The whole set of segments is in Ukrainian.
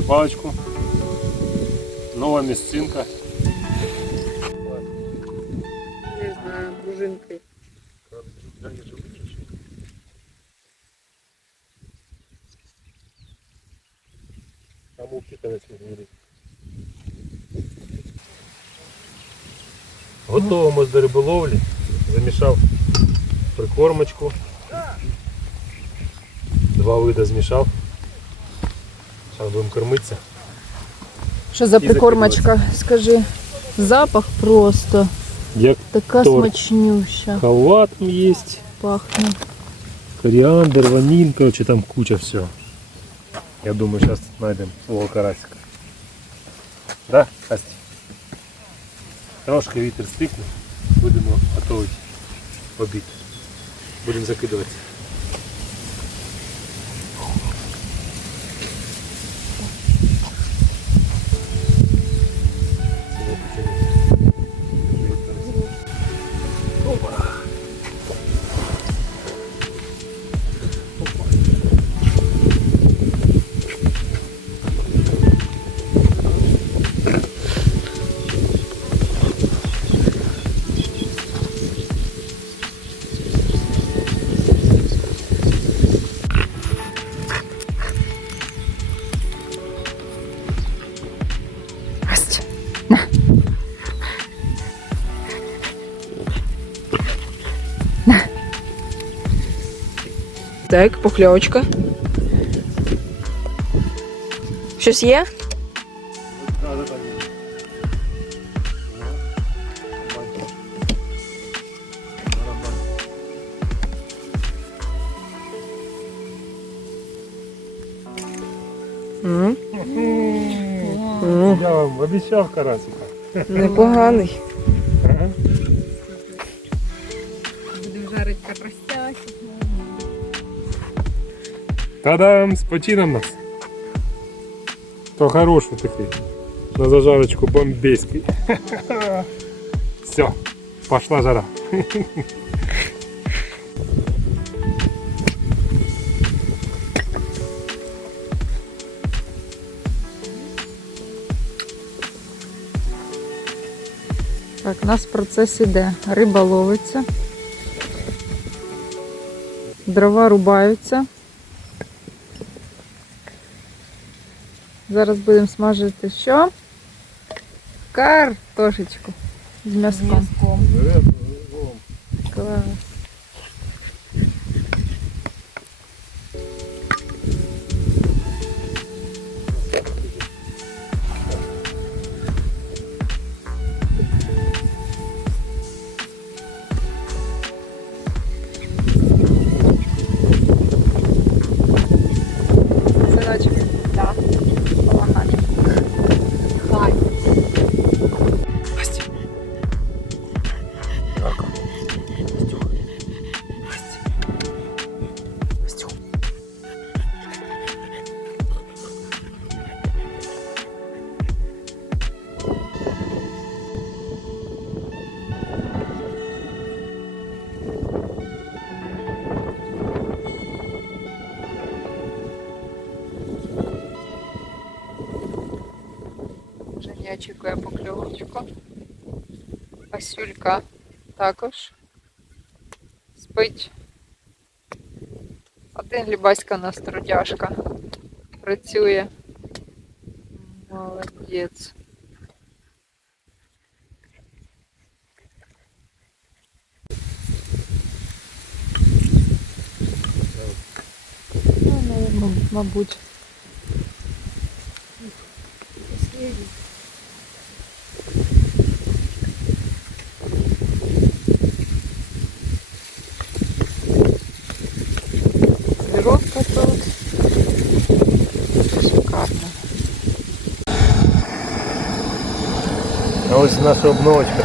рибалочку. Нова місцинка. Не знаю, пружинки. Там упитанець відмірить. Готуємось до риболовлі. Замішав прикормочку. Два види змішав. Зараз будемо кормитися. Що за прикормочка? Скажи. Запах просто. Як Така Торт. смачнюща. халат є, Пахне. коріандр, ваніль, короче, там куча всього. Я думаю, зараз знайдемо свого карасика. Да, Костя? Трошки вітер стихне, будемо готувати обід. Будемо закидувати. こうかな。Так, покльовочка. Щось є? Я вам обіцяв карасика. Непоганий. Та-дам! З почином нас. То хороший такий. На зажарочку бомбейський. Все, пошла жара. Так, у нас процес іде. Риба ловиться. Дрова рубаються. Зараз будемо смажити що? Картошечку з м'язком. Женя очікує покльовочку. Асюлька також спить. Один лібаська у нас трудяшка. Працює. Молодець. Ну, ну, мабуть. Сировка Наша обновочка.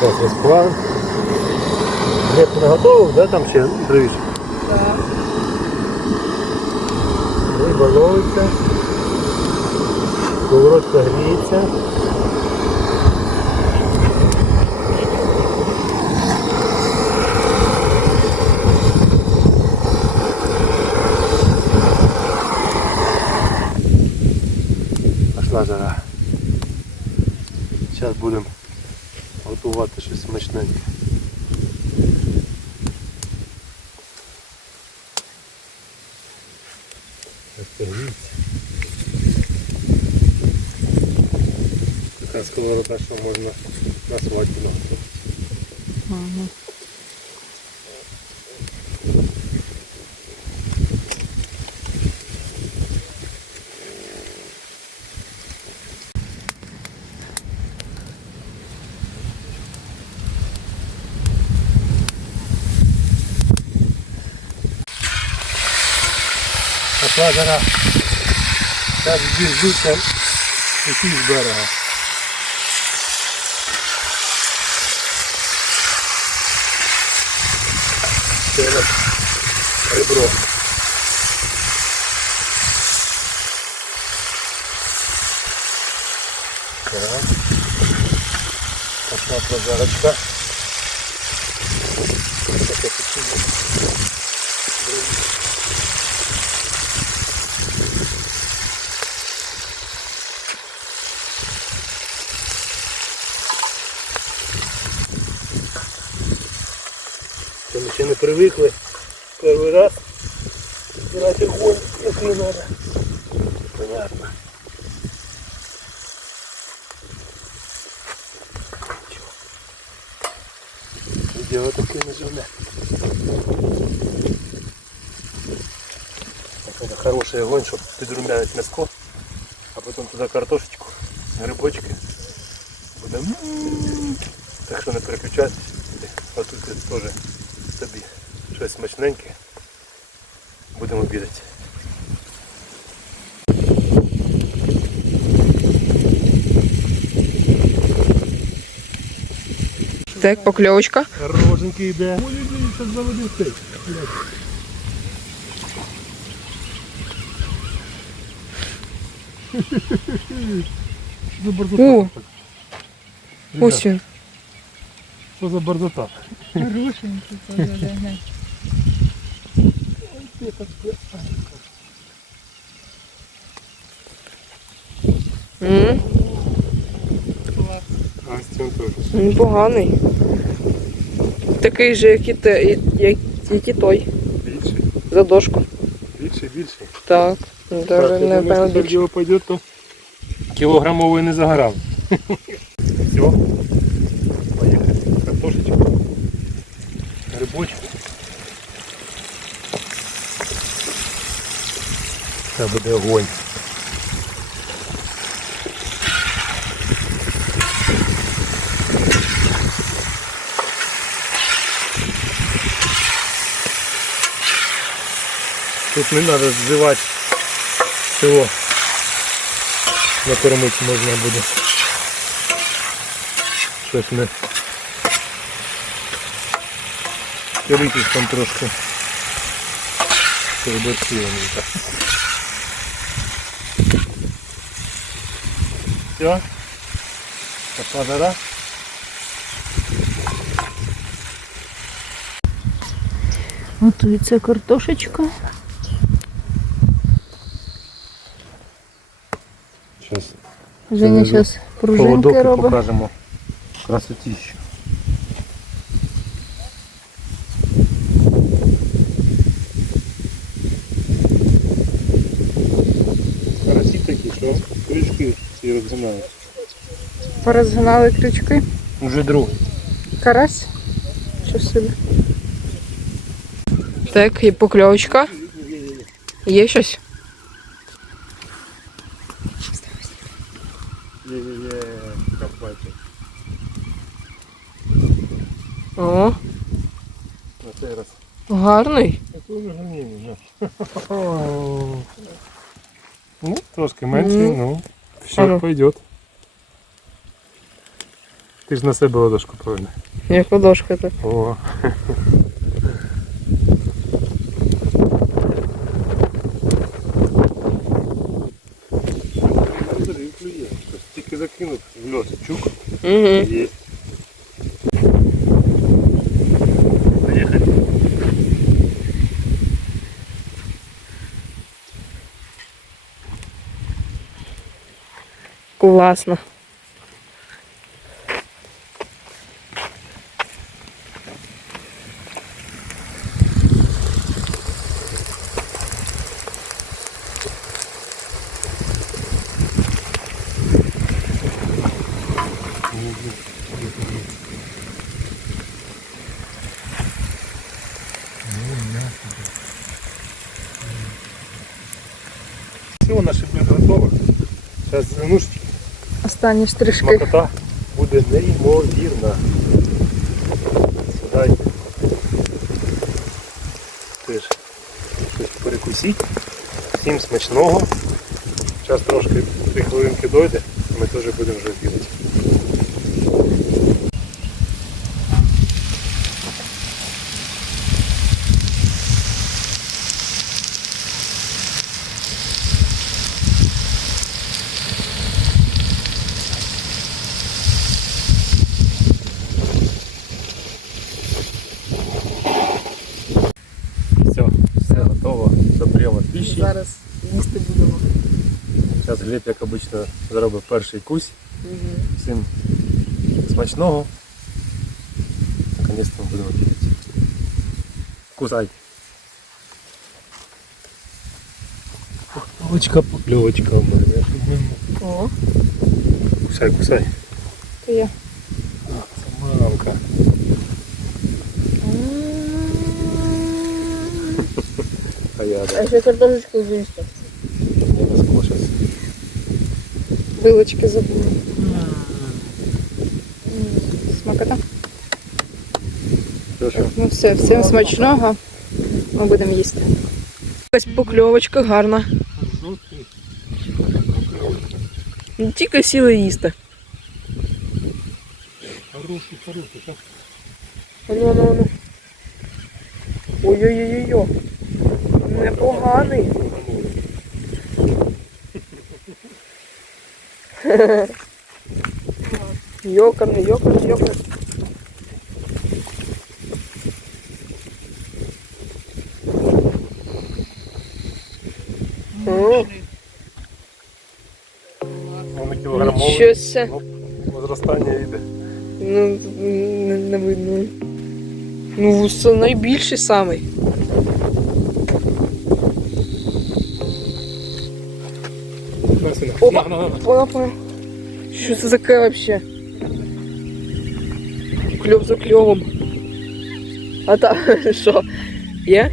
Зараз розплавимо. Глеб не готовий, да, там ще дровішки? Так. Риба ловиться. Сковородка гріється. Смачненьке. Розтягніться. Така сковорода, що можна на свадьбу наготувати. Ага. Пошла жара. Зараз біжуся усі з берега. Ще раз ребро. Так. Пошла прожарочка. Таке печення. Це ми ще не привикли. Перший раз збирати огонь, який треба. Понятно. Діло таке не живне. Это хороший огонь, щоб підрумянити м'яско, а потім туди картошечку, грибочки. Буде м-м-м. Так що не переключайтесь. Отут теж тобі щось смачненьке. Будемо обідати. Так, покльовочка. Роженький йде. О, ось він. Що за борзота? Рушеньки позаде. М, А з. Непоганий. Такий же, як і, те, як, як і той. Більше, За дошку. більше, більше. Так. Даже Так, я не певно якщо так більше. діло пойде, то кілограмовий не загорав. Це буде огонь. Тут не треба збивати всього. Накормити можна буде. Щось ми керитись трошки переборщили. Все. Пошла жара. Готується картошечка. Сейчас Женя зараз пружинки робить. покажемо красотищу. Ці розгинають. Порозгинали крючки. Уже другий. Карась. Що собі? Так, і покльовочка. Є щось? Є-є-є, копайте. О, На цей раз. гарний. Це вже ганімі, Ну, трошки менше, Мгм. ну, все Ага. пойдет. Ти ж на себе ладошку правильно. Як ладошка так. О. Тільки закинув в льот. Чук. Угу. Є. класно. Все, наши блин готово. Сейчас, ну, Останні штришки. Смакота буде неймовірна. Сідай. Теж щось перекусіть. Всім смачного. Зараз трошки три хвилинки дойде, ми теж будемо вже обідати. Глеб, як обично, зробить перший кусь. Всім смачного. Наконец-то ми будемо обідати. Кусай. Покльовочка, покльовочка у мене. О, Кусай, кусай. то я. Це мамка. А я да. А ще картошечку з'їсти. Вилочки забули. Смакота. Ну все, всім смачного. Ми будемо їсти. Ось покльовочка гарна. Ну, Тільки сіли їсти. Хороший, хороший. так. Ану, ану. Ой-ой-ой-ой. Непоганий. О, Воно кілограмовий. Ну, Возростання йде. Ну, не, не видно. Ну, це найбільший самий. Опа. Понял, понял. Що це таке вообще? Кльов за кльовом. А та що? Є?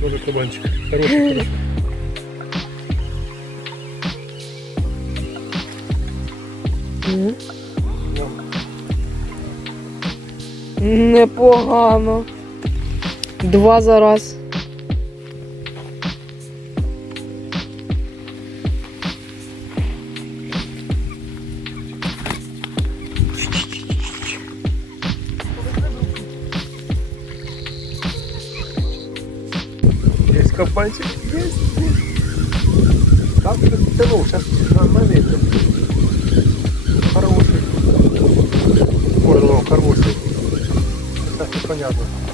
Тоже кабанчик. Хороший, хороший. Мгм. Непогано. Два за раз. Есть кабанчик? Есть. Как ты тянул? Сейчас нормальный. Хороший. Ой, хороший. Так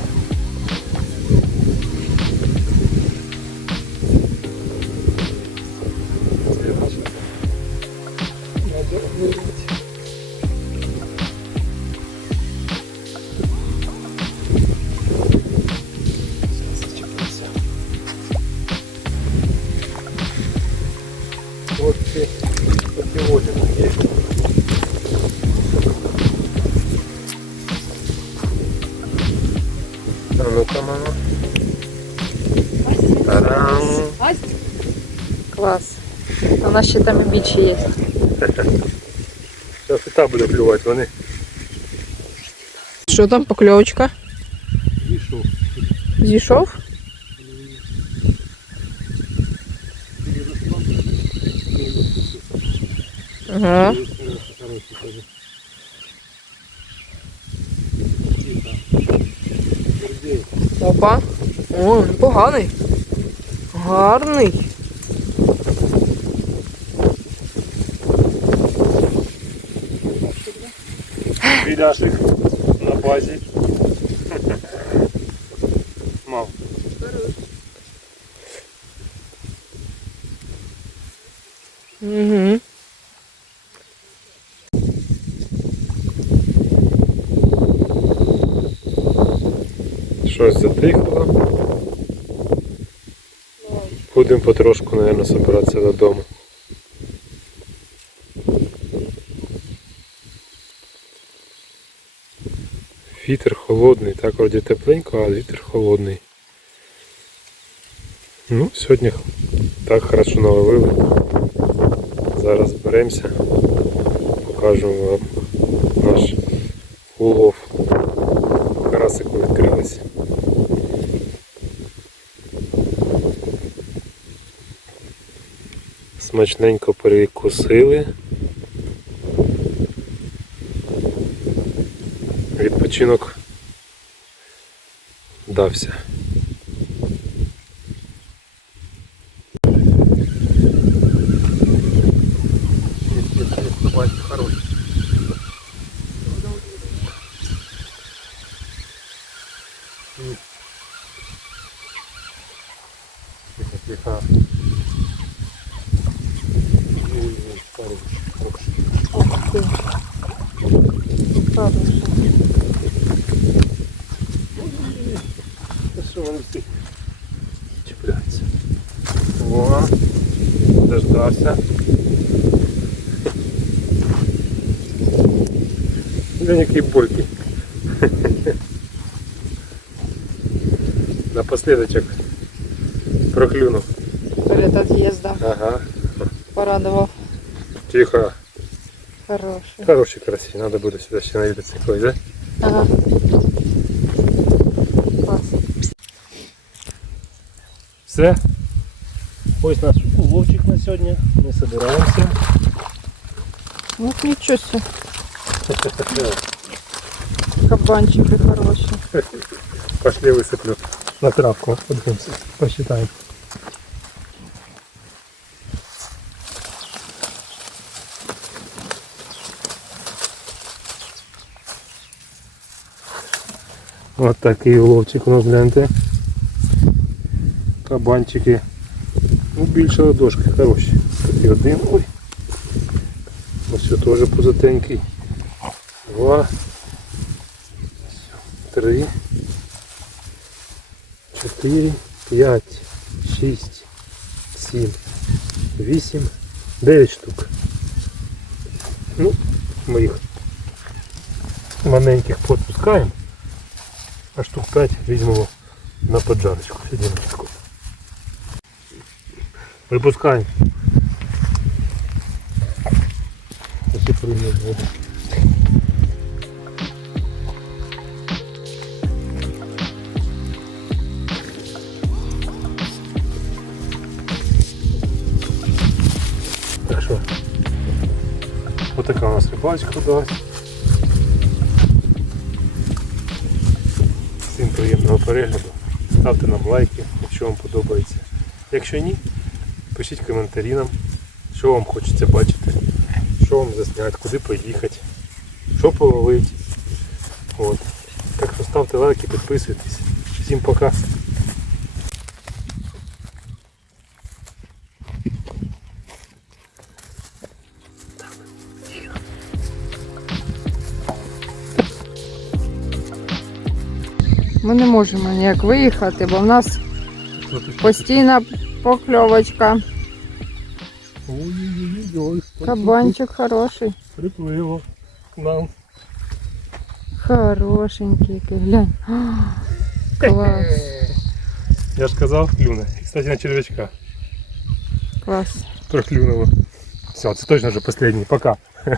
нас ще там і більше є. Зараз і та буде клювати, вони Що там покльовочка? вийшов. Зійшов? Ага. Опа. О, непоганий. Гарний. Відашник на базі. Мав. Угу. Щось затихло. Будемо потрошку, мабуть, збиратися додому. Вітер холодний, так вроді тепленько, а вітер холодний. Ну, сьогодні так хорошо наловили. Зараз зберемося, покажемо вам наш улов. Карасику відкрилися. Смачненько перекусили. Відпочинок дався. Хороший. Тихо, тихо. Ой, ой, парень, хороший. Ух ти. Хороший. Та що вони всі чіпляються? О, дождався. Глянь, який бойкий. Напоследочок проклюнув. Перед отъездом Ага. порадував. Тихо. Хороший. Хороший карасі, надо буде сюди ще навідатися колись, да? Ага. Все. Ось наш уловчик на сьогодні. Ми собираємося. Ну нічого себе. Кабанчики хороші. Пошли высыплю на травку. Подивимося, посчитаем. Вот такий уловчик у нас гляньте. Кабанчики. Ну, більше ладошки, хороші. Такий один. Ой. Ось теж пузатенький. Два. Три. 4, 5, 6, 7, 8, 9 штук. Ну, ми їх маленьких подпускаємо, а штук 5 візьмемо на поджарочку. Сидіночку. Випускаємо. Ось і прийняли. Так що, ось така у нас рибалочка вдалась. Всім приємного перегляду. Ставте нам лайки, якщо вам подобається. Якщо ні, пишіть коментарі нам, що вам хочеться бачити, що вам засняти, куди поїхати, що половити. От. Так що ставте лайки, підписуйтесь. Всім пока. Ми не можемо ніяк виїхати, бо в нас постійна покльовочка. Ой-ой-ой, Кабанчик хороший. приплило к нам. Хорошенький, який, глянь. Клас, Я ж казав, клюне. Кстати, на червячка. клас. Проклюнуло. Все, це точно вже останній. Пока.